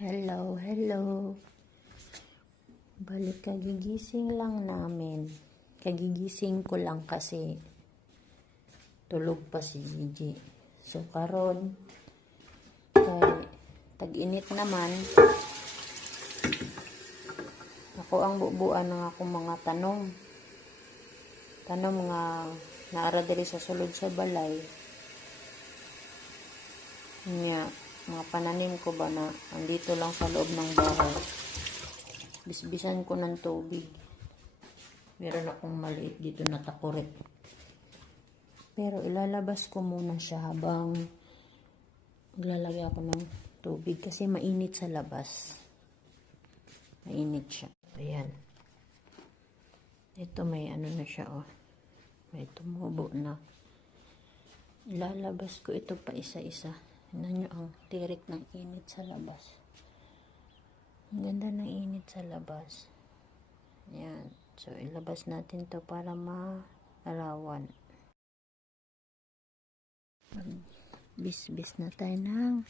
Hello, hello. Balik kagigising lang namin. Kagigising ko lang kasi tulog pa si Gigi. So karon kay tag-init naman. Ako ang bubuan ng akong mga tanom. Tanom nga naara diri sa sulod sa balay. Nya mga pananim ko ba na andito lang sa loob ng bahay. Bisbisan ko ng tubig. Meron akong maliit dito na takurit. Pero ilalabas ko muna siya habang maglalagay ako ng tubig kasi mainit sa labas. Mainit siya. Ayan. Ito may ano na siya oh. May tumubo na. Ilalabas ko ito pa isa-isa. Tingnan nyo ang tirik ng init sa labas. Ang ganda ng init sa labas. Ayan. So, ilabas natin to para maarawan. Bis-bis na tayo ng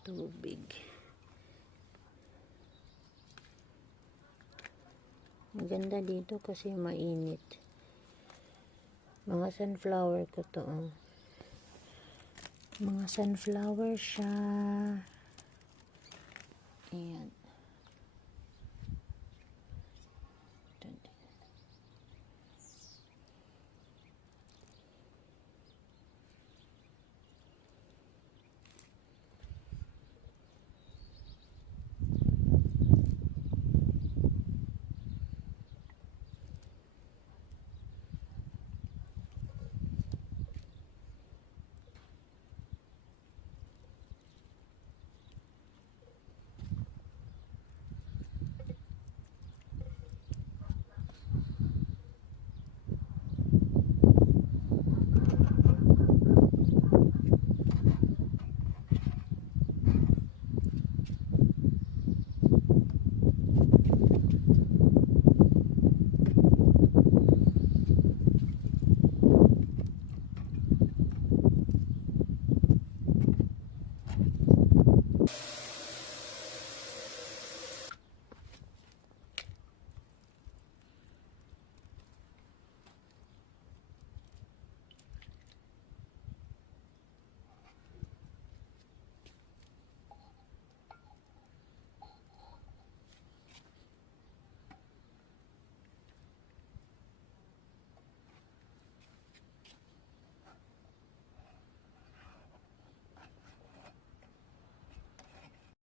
tubig. Ang ganda dito kasi mainit. Mga sunflower ko to. Mga sunflower siya.